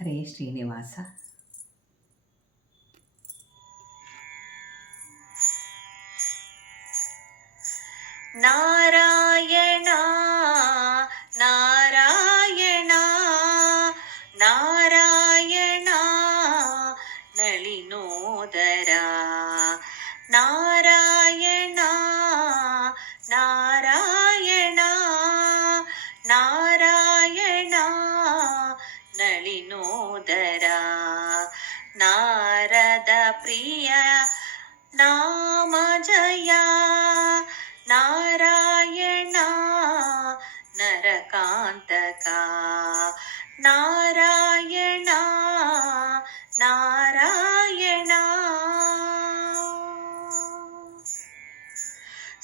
ಹರೇ ಶ್ರೀನಿವಾಸ. ನಾರಾಯಣ ನಾರಾಯಣ ನಾರಾಯಣ ನಳಿನೋದರ ನಾರಾಯಣ ನಾರಾಯಣ ನಾರಾಯಣ ನಳಿನೋದರ ನಾರದ ಪ್ರಿಯ ನಾಮ ಜಯ ನಾರಾಯಣ ನರಕಾಂತಕ ನಾರಾಯಣ ನಾರಾಯಣ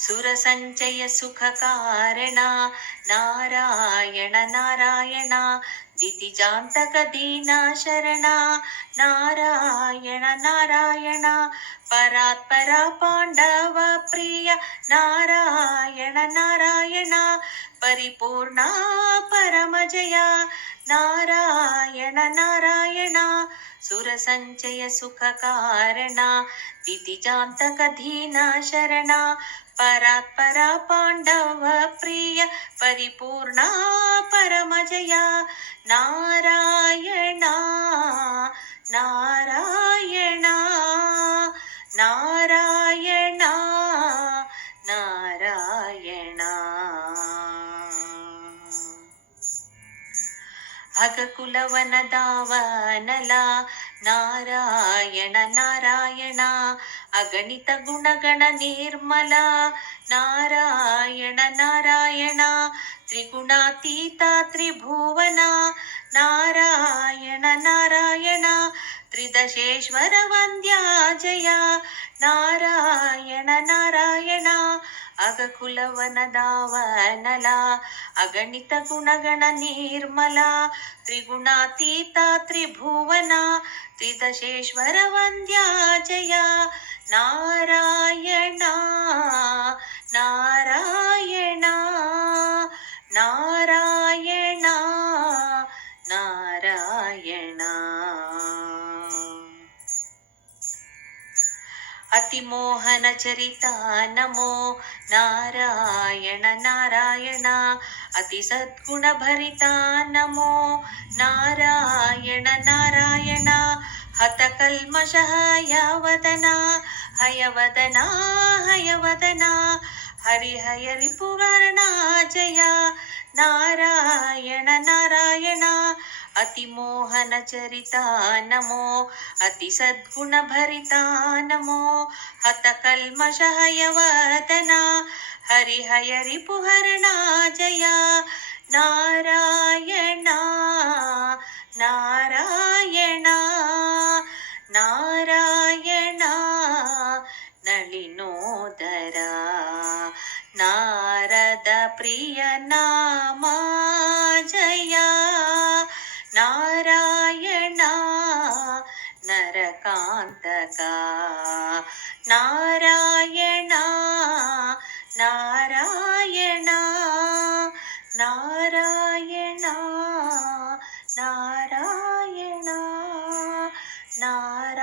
ಸುರ ಸಂಚಯ ಸುಖ ಕಾರಣ ನಾರಾಯಣ ನಾರಾಯಣ ದಿತಿಜಾಂತಕ ದೀನ ಶರಣ ನಾರಾಯಣ ನಾರಾಯಣ ಪರಾತ್ಪರ ಪಾಂಡವ ಪ್ರಿಯ ನಾರಾಯಣ ನಾರಾಯಣ ಪರಿಪೂರ್ಣ ಪರಮಜಯ ನಾರಾಯಣ ನಾರಾಯಣ ಸುರ ಸಂಚಯ ಸುಖ ಕಾರಣ ದಿತಿಜಾಂತಕ ದೀನ ಶರಣ ಪರಾತ್ಪರ ಪಾಂಡವ ಪ್ರಿಯ ಪರಿಪೂರ್ಣ ಪರಮಜಯ ನಾರಾಯಣ ನಾರಾಯಣ ನಾರಾಯಣ ನಾರಾಯಣ ಅಗಕುಲವನದಾವನಲ ನಾರಾಯಣ ನಾರಾಯಣ ಅಗಣಿತ ಗುಣಗಣ ನಿರ್ಮಲ ನಾರಾಯಣ ನಾರಾಯಣ ತ್ರಿಗುಣಾತೀತ ತ್ರಿಭುವನ ನಾರಾಯಣ ನಾರಾಯಣ ತ್ರಿದಶೇಶ್ವರ ವಂದ್ಯ ಜಯ ನಾರಾಯಣ ನಾರಾಯಣ ಅಗಕುಲವನದಾವನಲ ಅಗಣಿತ ಗುಣಗಣ ನಿರ್ಮಲ ತ್ರಿಗುಣಾತೀತ ತ್ರಿಭುವನ ತ್ರಿದಶೇಶ್ವರ ವಂದ್ಯ ಜಯ ನಾರಾಯಣ ನಾರಾಯಣ ನಾರಾಯಣ ನಾರಾಯಣ ಅತಿಮೋಹನ ಚರಿತ ನಮೋ ನಾರಾಯಣ ನಾರಾಯಣ ಅತಿ ಸದ್ಗುಣ ಭರಿತ ನಮೋ ನಾರಾಯಣ ನಾರಾಯಣ ಹತ ಕಲ್ಮಷ ಹಯವದನ ಹಯವದನ ಹಯವದನ ಹರಿಹಯ ರಿಪುವರ್ಣ ಜಯ ನಾರಾಯಣ ನಾರಾಯಣ ಅತಿಮೋಹನ ಚರಿತ ನಮೋ ಅತಿ ಸದ್ಗುಣ ಭರಿತ ನಮೋ ಹತ ಕಲ್ಮಷ ಹಯವದನ ಹರಿಹಯ ರಿಪುಹರಣ ಜಯ ನಾರಾಯಣ ನಾರಾಯಣ ನಾರಾಯಣ ನಳಿನೋದರ ನಾರದ ಪ್ರಿಯ ನಾಮ ಜಯ ನಾರಾಯಣ ನರಕಾಂತಕ ನಾರಾಯಣ ನಾರಾಯಣ ನಾರಾಯಣ ನಾರಾಯಣ ನಾರಾಯಣ